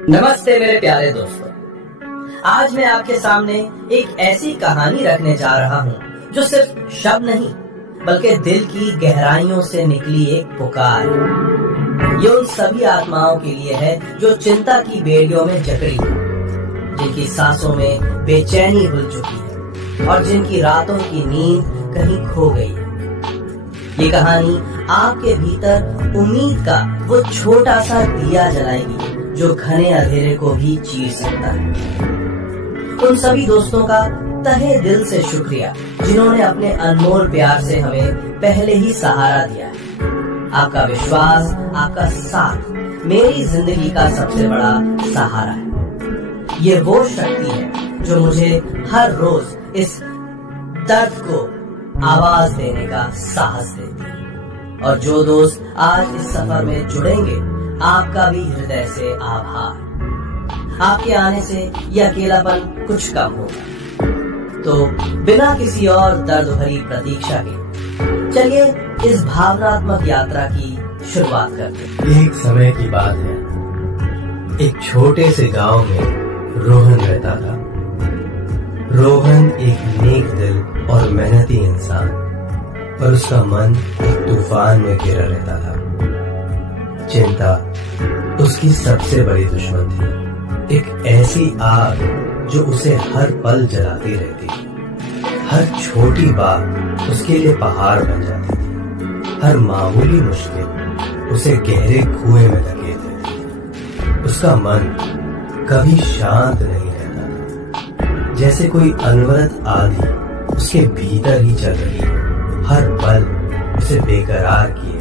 नमस्ते मेरे प्यारे दोस्तों। आज मैं आपके सामने एक ऐसी कहानी रखने जा रहा हूँ जो सिर्फ शब्द नहीं बल्कि दिल की गहराइयों से निकली एक पुकार है। ये उन सभी आत्माओं के लिए है जो चिंता की बेड़ियों में जकड़ी है, जिनकी सांसों में बेचैनी घुल चुकी है और जिनकी रातों की नींद कहीं खो गई है। ये कहानी आपके भीतर उम्मीद का वो छोटा सा दिया जलाएगी जो घने अंधेरे को भी चीर सकता है। उन सभी दोस्तों का तहे दिल से शुक्रिया जिन्होंने अपने अनमोल प्यार से हमें पहले ही सहारा दिया है। आपका विश्वास, आपका साथ मेरी जिंदगी का सबसे बड़ा सहारा है। ये वो शक्ति है जो मुझे हर रोज इस दर्द को आवाज देने का साहस देती है। और जो दोस्त आज इस सफर में जुड़ेंगे, आपका भी हृदय से आभार। आपके आने से यह अकेलापन कुछ कम होगा। तो बिना किसी और दर्द भरी प्रतीक्षा के चलिए इस भावनात्मक यात्रा की शुरुआत करते हैं। एक समय की बात है, एक छोटे से गांव में रोहन रहता था। रोहन एक नेक दिल और मेहनती इंसान, पर उसका मन एक तूफान में घिरा रहता था। चिंता उसकी सबसे बड़ी दुश्मन थी, एक ऐसी आग जो उसे हर पल जलाती रहती थी। हर छोटी बात उसके लिए पहाड़ बन जाती थी, हर मामूली मुश्किल उसे गहरे कुएं में धकेलती थी। उसका मन कभी शांत नहीं रहता था, जैसे कोई अनवरत आंधी उसके भीतर ही चल रही है, हर पल उसे बेकरार किए।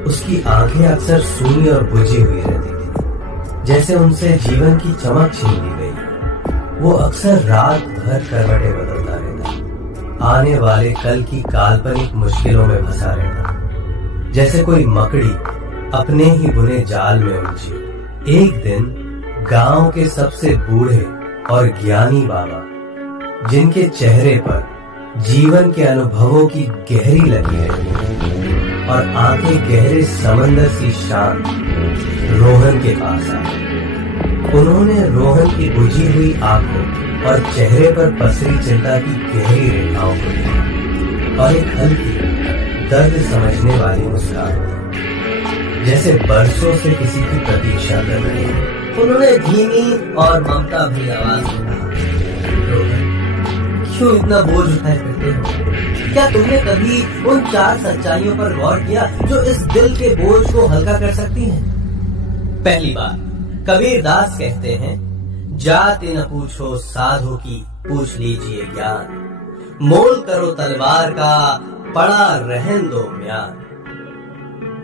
उसकी आंखें अक्सर सूनी और बुझी हुई रहती थी, जैसे उनसे जीवन की चमक छीन ली गई। वो अक्सर रात भर करवटें बदलता रहता, आने वाले कल की काल्पनिक मुश्किलों में फंसा रहता, जैसे कोई मकड़ी अपने ही बुने जाल में उलझी। एक दिन गांव के सबसे बूढ़े और ज्ञानी बाबा, जिनके चेहरे पर जीवन के अनुभवों की गहरी लगी है और आंखें गहरे समंदर सी शांत, रोहन के पास आए। उन्होंने रोहन की बुझी हुई आंखों और चेहरे पर पसरी चिंता की गहरी रेखाओं को देखा और एक हल्की दर्द समझने वाली मुस्कान दी, जैसे बरसों से किसी की प्रतीक्षा कर रहे हैं। उन्होंने धीमी और ममता भरी आवाज में कहा, रोहन, क्यों इतना बोझ उठाए फिरते हो? क्या तुमने कभी उन 4 सच्चाइयों पर गौर किया जो इस दिल के बोझ को हल्का कर सकती हैं? पहली बात, कबीर दास कहते हैं, जाति न पूछो साधु की, पूछ लीजिए ज्ञान। मोल करो तलवार का, पड़ा रहन दो म्यान।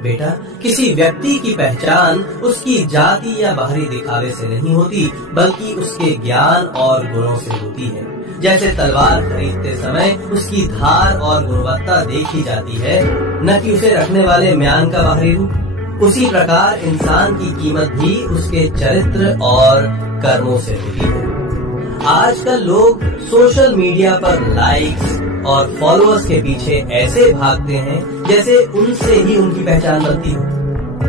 बेटा, किसी व्यक्ति की पहचान उसकी जाति या बाहरी दिखावे से नहीं होती, बल्कि उसके ज्ञान और गुणों से होती है। जैसे तलवार खरीदते समय उसकी धार और गुणवत्ता देखी जाती है, न कि उसे रखने वाले म्यान का बाहरी रूप। उसी प्रकार इंसान की कीमत भी उसके चरित्र और कर्मों से होती है। आजकल लोग सोशल मीडिया पर लाइक्स और फॉलोअर्स के पीछे ऐसे भागते हैं जैसे उनसे ही उनकी पहचान बनती हो।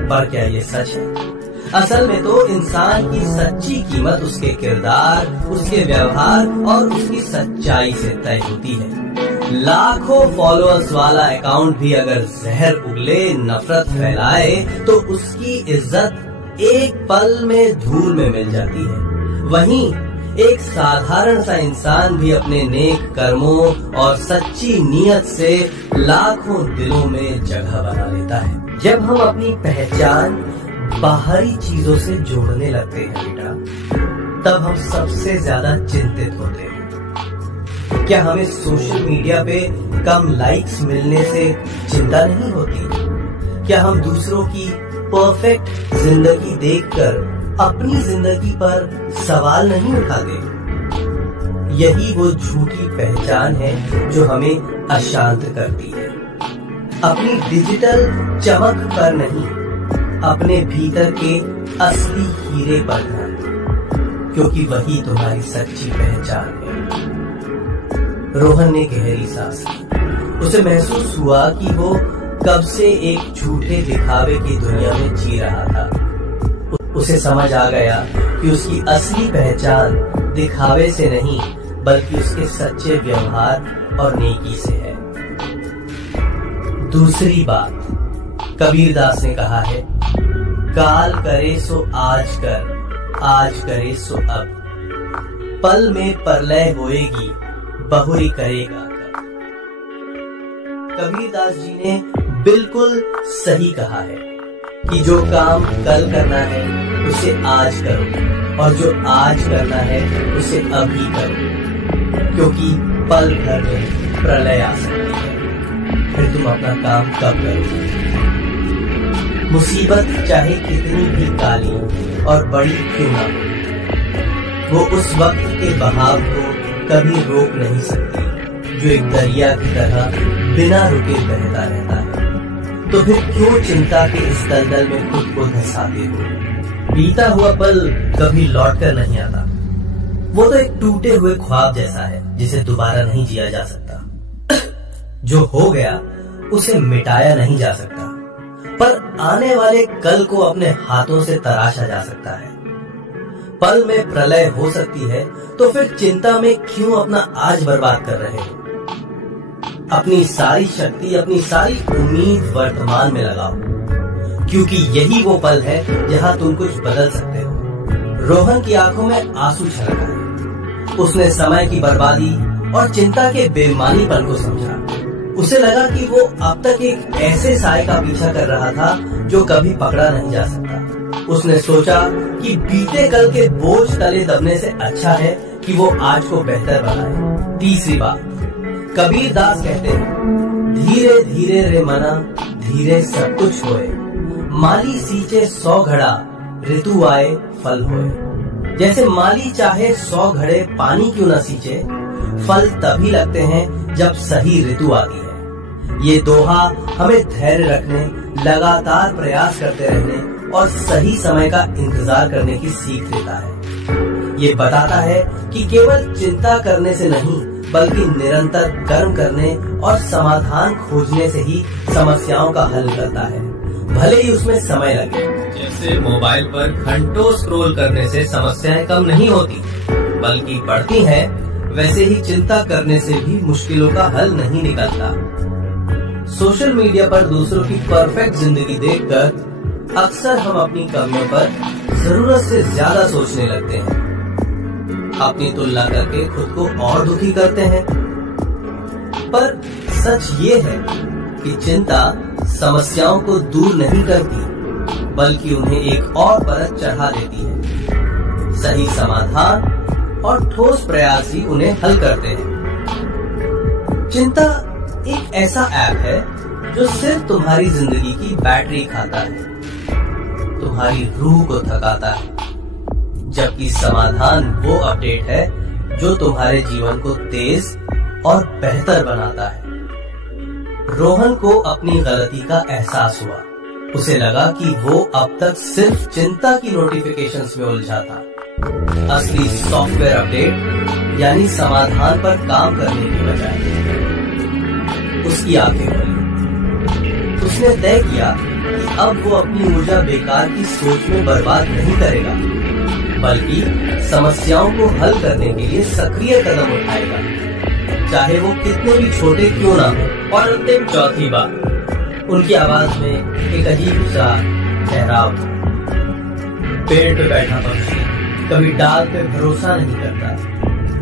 पर क्या ये सच है? असल में तो इंसान की सच्ची कीमत उसके किरदार, उसके व्यवहार और उसकी सच्चाई से तय होती है। लाखों फॉलोअर्स वाला अकाउंट भी अगर जहर उगले, नफरत फैलाए, तो उसकी इज्जत एक पल में धूल में मिल जाती है। वहीं एक साधारण सा इंसान भी अपने नेक कर्मों और सच्ची नीयत से लाखों दिलों में जगह बना लेता है। जब हम अपनी पहचान बाहरी चीजों से जोड़ने लगते हैं बेटा, तब हम सबसे ज्यादा चिंतित होते हैं। क्या हमें सोशल मीडिया पे कम लाइक्स मिलने से चिंता नहीं होती? क्या हम दूसरों की परफेक्ट जिंदगी देखकर अपनी जिंदगी पर सवाल नहीं उठाते? यही वो झूठी पहचान है जो हमें अशांत करती है। अपनी डिजिटल चमक पर नहीं, अपने भीतर के असली हीरे पर ध्यान दो, क्योंकि वही तुम्हारी सच्ची पहचान है। रोहन ने गहरी सांस ली। उसे महसूस हुआ कि वो कब से एक झूठे दिखावे की दुनिया में जी रहा था। उसे समझ आ गया कि उसकी असली पहचान दिखावे से नहीं बल्कि उसके सच्चे व्यवहार और नेकी से है। दूसरी बात, कबीरदास ने कहा है, काल करे सो आज कर, आज करे सो अब, पल में परलय होएगी, बहुरी करेगा कब। कबीरदास जी ने बिल्कुल सही कहा है कि जो काम कल करना है उसे आज करो और जो आज करना है उसे अभी करो, क्योंकि पल भर में प्रलय आ सकती है, फिर तुम अपना काम कब करोगे। मुसीबत चाहे कितनी भी काली और बड़ी क्यों ना हो, वो उस वक्त के बहाव को कभी रोक नहीं सकती जो एक दरिया की तरह बिना रुके बहता रहता है। तो फिर क्यों चिंता के इस दलदल में खुद को धंसाते हो। बीता हुआ पल कभी लौट कर नहीं आता, वो तो एक टूटे हुए ख्वाब जैसा है जिसे दोबारा नहीं जिया जा सकता। जो हो गया उसे मिटाया नहीं जा सकता, पर आने वाले कल को अपने हाथों से तराशा जा सकता है। पल में प्रलय हो सकती है, तो फिर चिंता में क्यों अपना आज बर्बाद कर रहे हो। अपनी सारी शक्ति, अपनी सारी उम्मीद वर्तमान में लगाओ, क्योंकि यही वो पल है जहां तुम कुछ बदल सकते हो। रोहन की आंखों में आंसू छलका है। उसने समय की बर्बादी और चिंता के बेईमानीपन को समझा। उसे लगा कि वो अब तक एक ऐसे साए का पीछा कर रहा था जो कभी पकड़ा नहीं जा सकता। उसने सोचा कि बीते कल के बोझ तले दबने से अच्छा है कि वो आज को बेहतर बनाए। तीसरी बात, कबीरदास कहते हैं, धीरे धीरे रे मना, धीरे सब कुछ होए, माली सींचे 100 घड़ा, ऋतु आए फल होए। जैसे माली चाहे 100 घड़े पानी क्यों न सींचे, फल तभी लगते हैं जब सही ऋतु आती है। ये दोहा हमें धैर्य रखने, लगातार प्रयास करते रहने और सही समय का इंतजार करने की सीख देता है। ये बताता है कि केवल चिंता करने से नहीं बल्कि निरंतर कर्म करने और समाधान खोजने से ही समस्याओं का हल निकलता है, भले ही उसमें समय लगे। जैसे मोबाइल पर घंटों स्क्रॉल करने से समस्याएं कम नहीं होती बल्कि बढ़ती हैं, वैसे ही चिंता करने से भी मुश्किलों का हल नहीं निकलता। सोशल मीडिया पर दूसरों की परफेक्ट जिंदगी देखकर अक्सर हम अपनी कमियों पर जरूरत से ज्यादा सोचने लगते हैं। अपनी तुलना करके खुद को और दुखी करते हैं। पर सच ये है कि चिंता समस्याओं को दूर नहीं करती बल्कि उन्हें एक और परत चढ़ा देती है। सही समाधान और ठोस प्रयास ही उन्हें हल करते हैं। चिंता एक ऐसा ऐप है जो सिर्फ तुम्हारी जिंदगी की बैटरी खाता है, तुम्हारी रूह को थकाता है, जबकि समाधान वो अपडेट है जो तुम्हारे जीवन को तेज और बेहतर बनाता है। रोहन को अपनी गलती का एहसास हुआ। उसे लगा कि वो अब तक सिर्फ चिंता की नोटिफिकेशंस में उलझा था। असली सॉफ्टवेयर अपडेट यानी समाधान पर काम करने की बजाय उसकी आंखें खुली। उसने तय किया कि अब वो अपनी ऊर्जा बेकार की सोच में बर्बाद नहीं करेगा, बल्कि समस्याओं को हल करने के लिए सक्रिय कदम उठाएगा, चाहे वो कितने भी छोटे क्यों ना हो। और अंतिम चौथी बात, उनकी आवाज में एक अजीब सा ठहराव। पेड़ पे बैठा पक्षी कभी डाल पे भरोसा नहीं करता,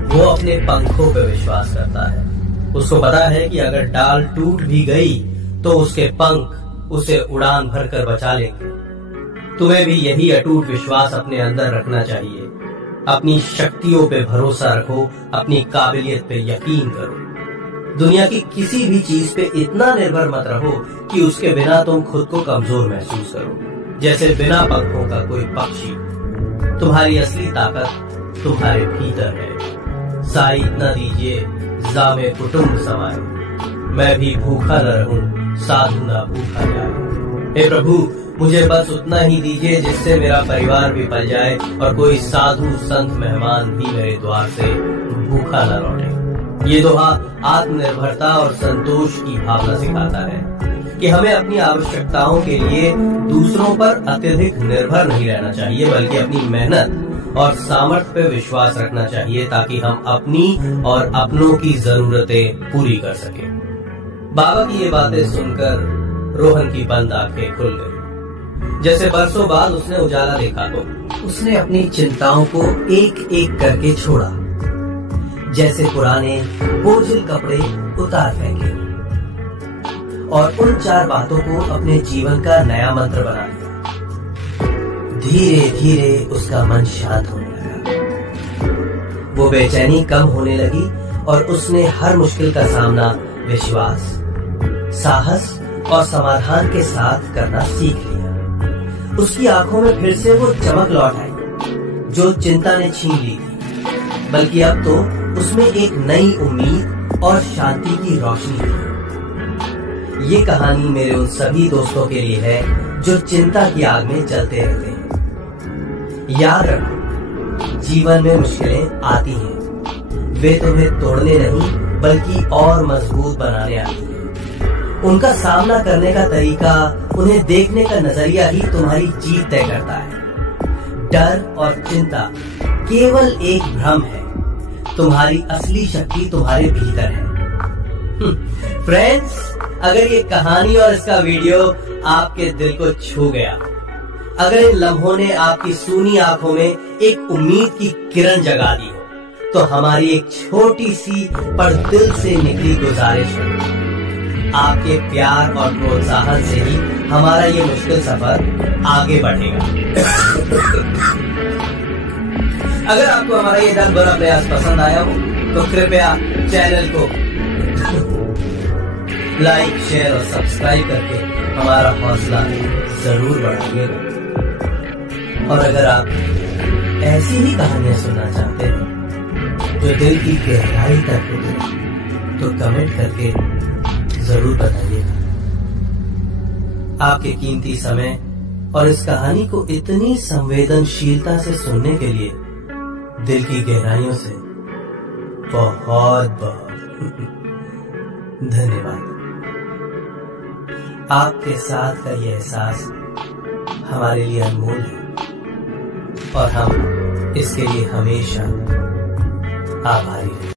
वो अपने पंखों पे विश्वास करता है। उसको पता है कि अगर डाल टूट भी गई तो उसके पंख उसे उड़ान भरकर बचा लेंगे। तुम्हें भी यही अटूट विश्वास अपने अंदर रखना चाहिए। अपनी शक्तियों पे भरोसा रखो, अपनी काबिलियत पे यकीन करो। दुनिया की किसी भी चीज पे इतना निर्भर मत रहो कि उसके बिना तुम खुद को कमजोर महसूस करो, जैसे बिना पंखों का कोई पक्षी। तुम्हारी असली ताकत तुम्हारे भीतर है। साई इतना दीजिए जामे कुटुंब समाए, मैं भी भूखा न रहूं साधु ना भूखा जाए। हे प्रभु, मुझे बस उतना ही दीजिए जिससे मेरा परिवार भी पल जाए और कोई साधु संत मेहमान भी मेरे द्वार से भूखा न लौटे। ये दोहा आत्मनिर्भरता और संतोष की भावना सिखाता है। कि हमें अपनी आवश्यकताओं के लिए दूसरों पर अत्यधिक निर्भर नहीं रहना चाहिए, बल्कि अपनी मेहनत और सामर्थ्य पे विश्वास रखना चाहिए ताकि हम अपनी और अपनों की जरूरतें पूरी कर सकें। बाबा की ये बातें सुनकर रोहन की बंद आंखें खुल गई। जैसे बरसों बाद उसने उजाला देखा तो उसने अपनी चिंताओं को एक एक करके छोड़ा, जैसे पुराने बोझिल कपड़े उतार फेंके, और उन 4 बातों को अपने जीवन का नया मंत्र बना लिया। धीरे धीरे उसका मन शांत होने लगा, वो बेचैनी कम होने लगी और उसने हर मुश्किल का सामना विश्वास, साहस और समाधान के साथ करना सीख लिया। उसकी आंखों में फिर से वो चमक लौट आई जो चिंता ने छीन ली थी, बल्कि अब तो उसमें एक नई उम्मीद और शांति की रोशनी थी। ये कहानी मेरे उन सभी दोस्तों के लिए है जो चिंता की आग में जलते रहते हैं। याद रखो, जीवन में मुश्किलें आती हैं, वे तुम्हें तोड़ने नहीं बल्कि और मजबूत बनाने आती हैं। उनका सामना करने का तरीका, उन्हें देखने का नजरिया ही तुम्हारी जीत तय करता है। डर और चिंता केवल एक भ्रम है, तुम्हारी असली शक्ति तुम्हारे भीतर है। फ्रेंड्स, अगर ये कहानी और इसका वीडियो आपके दिल को छू गया, अगर इन लम्हों ने आपकी सूनी आंखों में एक उम्मीद की किरण जगा दी हो, तो हमारी एक छोटी सी पर दिल से निकली गुजारिश है, आपके प्यार और प्रोत्साहन से ही हमारा ये मुश्किल सफर आगे बढ़ेगा। अगर आपको हमारा ये दर्द भरा प्रयास पसंद आया हो तो कृपया चैनल को लाइक, शेयर और सब्सक्राइब करके हमारा हौसला जरूर बढ़ाइएगा। और अगर आप ऐसी ही कहानियां सुनना चाहते हैं जो दिल की गहराई तक उतरे, तो कमेंट करके जरूर बताइएगा। आपके कीमती समय और इस कहानी को इतनी संवेदनशीलता से सुनने के लिए दिल की गहराइयों से बहुत बहुत धन्यवाद। आपके साथ का ये एहसास हमारे लिए अनमोल है और हम इसके लिए हमेशा आभारी हैं।